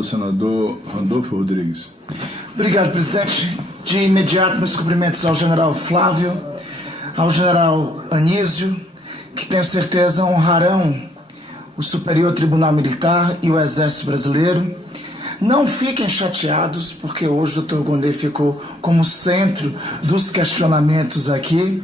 O senador Randolfo Rodrigues. Obrigado, presidente. De imediato, meus cumprimentos ao general Flávio, ao general Anísio, que tenho certeza honrarão o Superior Tribunal Militar e o Exército Brasileiro. Não fiquem chateados, porque hoje o Dr. Gonê ficou como centro dos questionamentos aqui,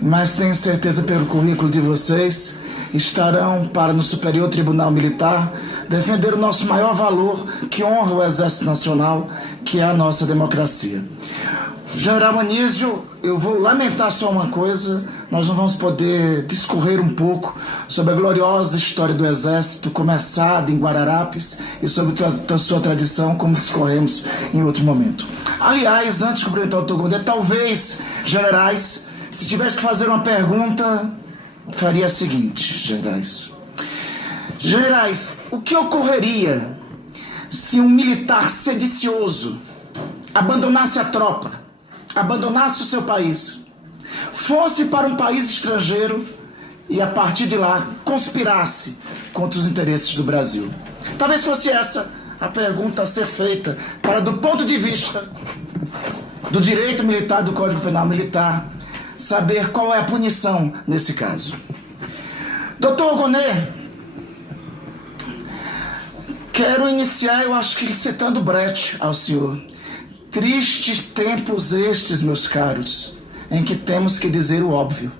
mas tenho certeza pelo currículo de vocês, estarão para no Superior Tribunal Militar defender o nosso maior valor que honra o Exército Nacional, que é a nossa democracia. General Anísio, eu vou lamentar só uma coisa: nós não vamos poder discorrer um pouco sobre a gloriosa história do Exército, começada em Guararapes, e sobre a sua tradição, como discorremos em outro momento. Aliás, antes de cumprimentar o Dr. Gonê, talvez, generais, se tivesse que fazer uma pergunta, faria a seguinte, generais. Generais, o que ocorreria se um militar sedicioso abandonasse a tropa, abandonasse o seu país, fosse para um país estrangeiro e a partir de lá conspirasse contra os interesses do Brasil? Talvez fosse essa a pergunta a ser feita para, do ponto de vista do direito militar, do Código Penal Militar, saber qual é a punição nesse caso. Doutor Gonê, quero iniciar, eu acho que citando Brecht ao senhor. Tristes tempos estes, meus caros, em que temos que dizer o óbvio.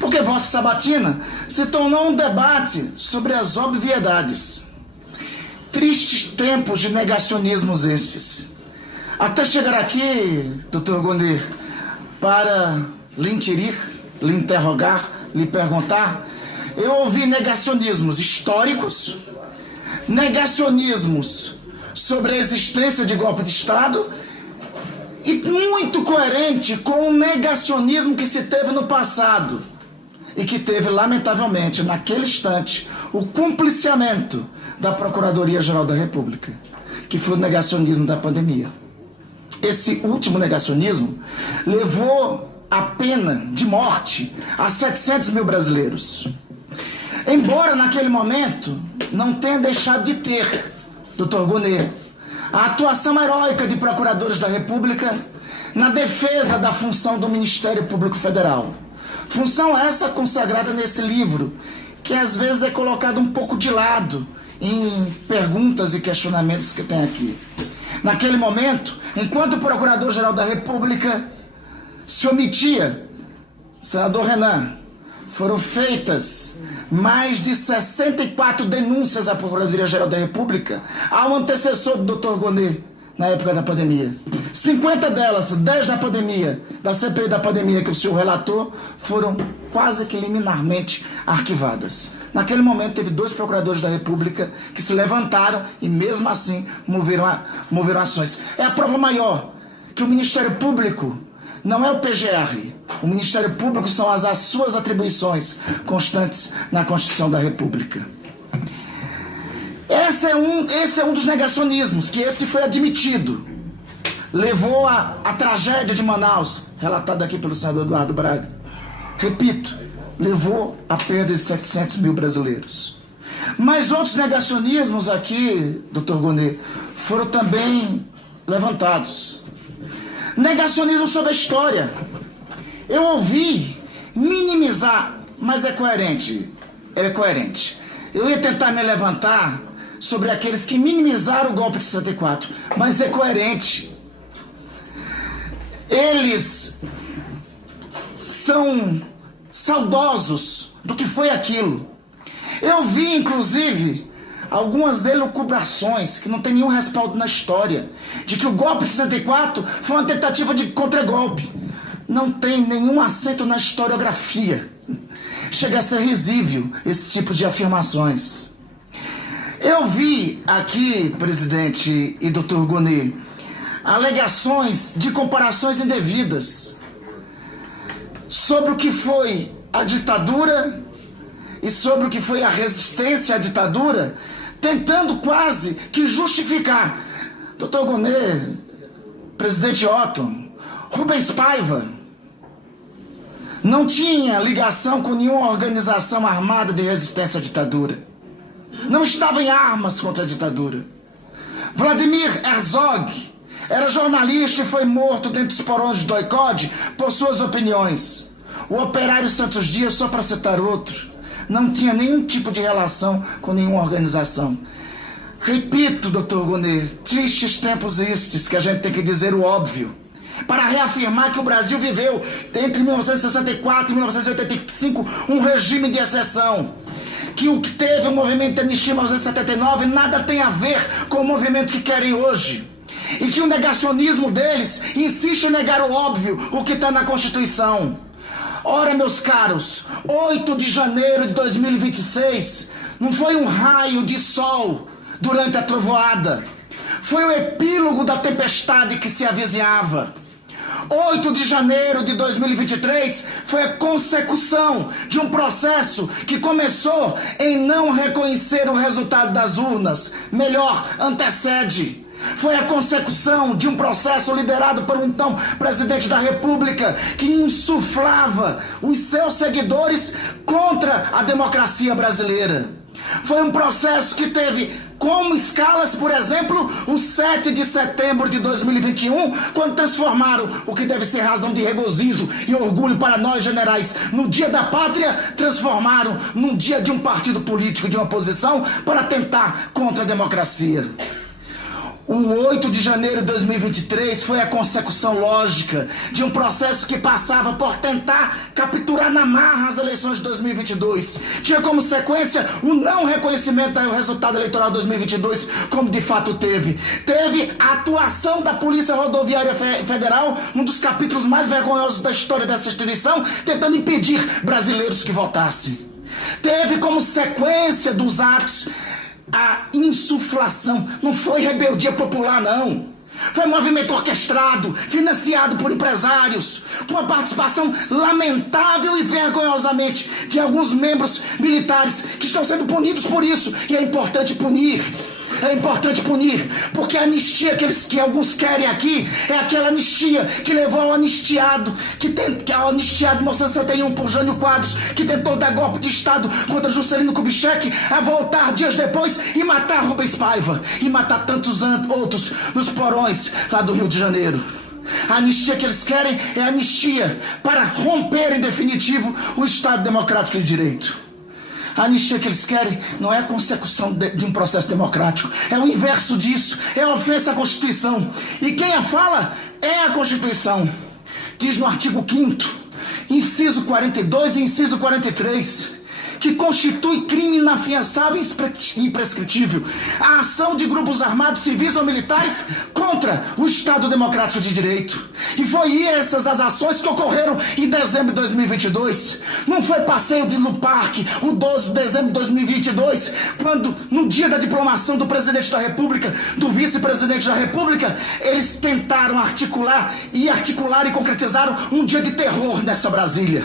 Porque Vossa Sabatina se tornou um debate sobre as obviedades. Tristes tempos de negacionismos estes. Até chegar aqui, doutor Gonê, para lhe inquirir, lhe interrogar, lhe perguntar, eu ouvi negacionismos históricos, negacionismos sobre a existência de golpe de Estado e muito coerente com o negacionismo que se teve no passado e que teve, lamentavelmente, naquele instante, o cumpliciamento da Procuradoria-Geral da República, que foi o negacionismo da pandemia. Esse último negacionismo levou a pena de morte a 700 mil brasileiros. Embora naquele momento não tenha deixado de ter, doutor Gonê, a atuação heróica de procuradores da República na defesa da função do Ministério Público Federal. Função essa consagrada nesse livro, que às vezes é colocado um pouco de lado em perguntas e questionamentos que tem aqui. Naquele momento, enquanto o Procurador-Geral da República se omitia, senador Renan, foram feitas mais de 64 denúncias à Procuradoria-Geral da República ao antecessor do Dr. Gonê na época da pandemia. 50 delas, 10 da pandemia, da CPI da pandemia que o senhor relatou, foram quase que liminarmente arquivadas. Naquele momento teve 2 procuradores da República que se levantaram e mesmo assim moveram ações. É a prova maior que o Ministério Público não é o PGR. O Ministério Público são as suas atribuições constantes na Constituição da República. Esse é um dos negacionismos, que esse foi admitido. Levou a tragédia de Manaus, relatada aqui pelo senador Eduardo Braga. Repito, levou a perda de 700 mil brasileiros. Mas outros negacionismos aqui, doutor Gonê, foram também levantados. Negacionismo sobre a história. Eu ouvi minimizar, mas é coerente. É coerente. Eu ia tentar me levantar sobre aqueles que minimizaram o golpe de 64, mas é coerente. Eles são saudosos do que foi aquilo. Eu vi, inclusive, algumas elucubrações que não tem nenhum respaldo na história, de que o golpe de 64 foi uma tentativa de contragolpe. Não tem nenhum assento na historiografia. Chega a ser risível esse tipo de afirmações. Eu vi aqui, presidente e doutor Gonê, alegações de comparações indevidas sobre o que foi a ditadura e sobre o que foi a resistência à ditadura, tentando quase que justificar. Doutor Gonê, presidente Otto, Rubens Paiva não tinha ligação com nenhuma organização armada de resistência à ditadura. Não estava em armas contra a ditadura. Vladimir Herzog era jornalista e foi morto dentro dos porões de Doicode por suas opiniões. O operário Santos Dias, só para citar outro, não tinha nenhum tipo de relação com nenhuma organização. Repito, Dr. Gonê, tristes tempos estes que a gente tem que dizer o óbvio, para reafirmar que o Brasil viveu, entre 1964 e 1985, um regime de exceção. Que o que teve o movimento de anistia em 1979 nada tem a ver com o movimento que querem hoje. E que o negacionismo deles insiste em negar o óbvio, o que está na Constituição. Ora, meus caros, 8 de janeiro de 2026 não foi um raio de sol durante a trovoada. Foi o epílogo da tempestade que se avizinhava. 8 de janeiro de 2023 foi a consecução de um processo que começou em não reconhecer o resultado das urnas. Melhor, antecede. Foi a consecução de um processo liderado por um então presidente da República que insuflava os seus seguidores contra a democracia brasileira. Foi um processo que teve como escalas, por exemplo, o 7 de setembro de 2021, quando transformaram o que deve ser razão de regozijo e orgulho para nós generais no Dia da Pátria, transformaram num dia de um partido político de uma oposição para tentar contra a democracia. O 8 de janeiro de 2023 foi a consecução lógica de um processo que passava por tentar capturar na marra as eleições de 2022. Tinha como sequência o não reconhecimento do resultado eleitoral de 2022, como de fato teve. Teve a atuação da Polícia Rodoviária Federal, um dos capítulos mais vergonhosos da história dessa instituição, tentando impedir brasileiros que votassem. Teve como sequência dos atos a insuflação. Não foi rebeldia popular, não. Foi um movimento orquestrado, financiado por empresários, com a participação lamentável e vergonhosamente de alguns membros militares que estão sendo punidos por isso. E é importante punir. É importante punir, porque a anistia que alguns querem aqui é aquela anistia que levou ao anistiado, que é o anistiado de 1961 por Jânio Quadros, que tentou dar golpe de Estado contra Juscelino Kubitschek, a voltar dias depois e matar Rubens Paiva, e matar tantos outros nos porões lá do Rio de Janeiro. A anistia que eles querem é a anistia para romper em definitivo o Estado Democrático de Direito. A anistia que eles querem não é a consecução de um processo democrático. É o inverso disso. É a ofensa à Constituição. E quem a fala é a Constituição. Diz no artigo 5º, inciso 42 e inciso 43... que constitui crime inafiançável e imprescritível a ação de grupos armados, civis ou militares contra o Estado Democrático de Direito. E foi essas as ações que ocorreram em dezembro de 2022. Não foi passeio no parque, o 12 de dezembro de 2022, quando, no dia da diplomação do presidente da República, do vice-presidente da República, eles tentaram articular e concretizaram um dia de terror nessa Brasília.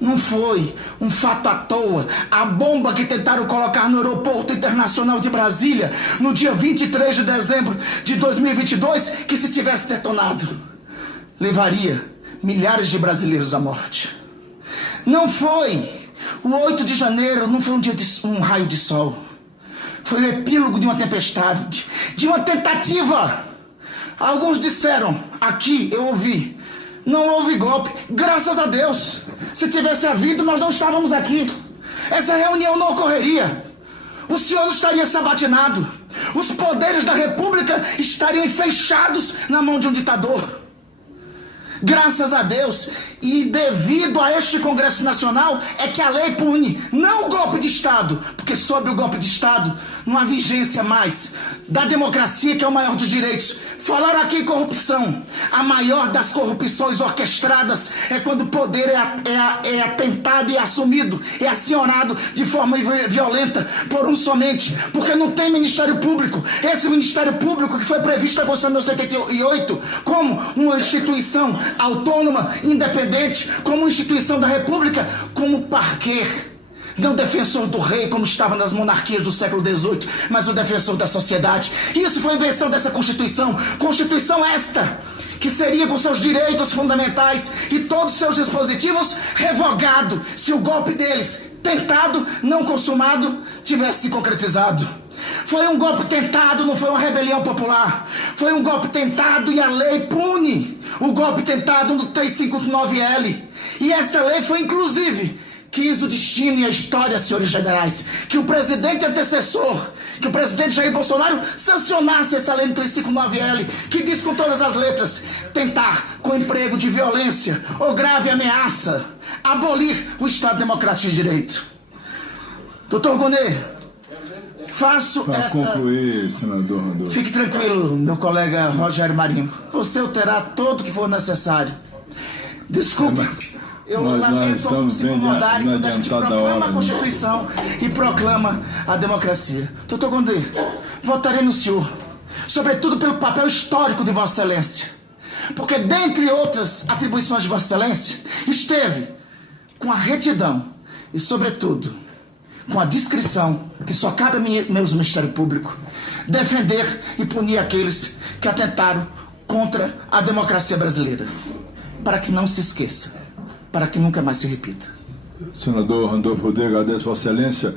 Não foi um fato à toa. A bomba que tentaram colocar no Aeroporto Internacional de Brasília no dia 23 de dezembro de 2022, que se tivesse detonado, levaria milhares de brasileiros à morte. Não foi. O 8 de janeiro não foi um raio de sol. Foi o epílogo de uma tempestade, de uma tentativa. Alguns disseram, aqui eu ouvi, não houve golpe, graças a Deus. Se tivesse havido, nós não estávamos aqui. Essa reunião não ocorreria. O senhor não estaria sabatinado. Os poderes da República estariam fechados na mão de um ditador. Graças a Deus, e devido a este Congresso Nacional, é que a lei pune, não o golpe de Estado, porque sob o golpe de Estado não há vigência mais da democracia, que é o maior dos direitos. Falaram aqui em corrupção. A maior das corrupções orquestradas é quando o poder é atentado e assumido, é acionado de forma violenta por um somente, porque não tem Ministério Público. Esse Ministério Público que foi previsto na Constituição de 78 como uma instituição autônoma, independente, como instituição da República, como parquet. Não defensor do rei, como estava nas monarquias do século XVIII, mas o defensor da sociedade. Isso foi a invenção dessa Constituição. Constituição esta, que seria com seus direitos fundamentais e todos os seus dispositivos revogado se o golpe deles, tentado, não consumado, tivesse se concretizado. Foi um golpe tentado, não foi uma rebelião popular. Foi um golpe tentado e a lei pune o golpe tentado no 359L. E essa lei foi, inclusive, quis o destino e a história, senhores generais, que o presidente antecessor, que o presidente Jair Bolsonaro sancionasse essa lei do 359L, que diz com todas as letras, tentar, com emprego de violência ou grave ameaça, abolir o Estado Democrático de Direito. Doutor Gonê, faço Para essa... concluir, senador Randolfo. Fique tranquilo, meu colega Rogério Marinho. Você terá todo o que for necessário. Desculpe, eu nós lamento estamos se bem incomodarem quando a gente adiantada a proclama hora, a né? Constituição e proclama a democracia. Doutor Gondê, votarei no senhor, sobretudo pelo papel histórico de Vossa Excelência. Porque, dentre outras atribuições de Vossa Excelência, esteve com a retidão e, sobretudo, com a discrição que só cabe a meus Ministério Público, defender e punir aqueles que atentaram contra a democracia brasileira. Para que não se esqueça, para que nunca mais se repita. Senador Randolfo Rodrigues, agradeço Vossa Excelência.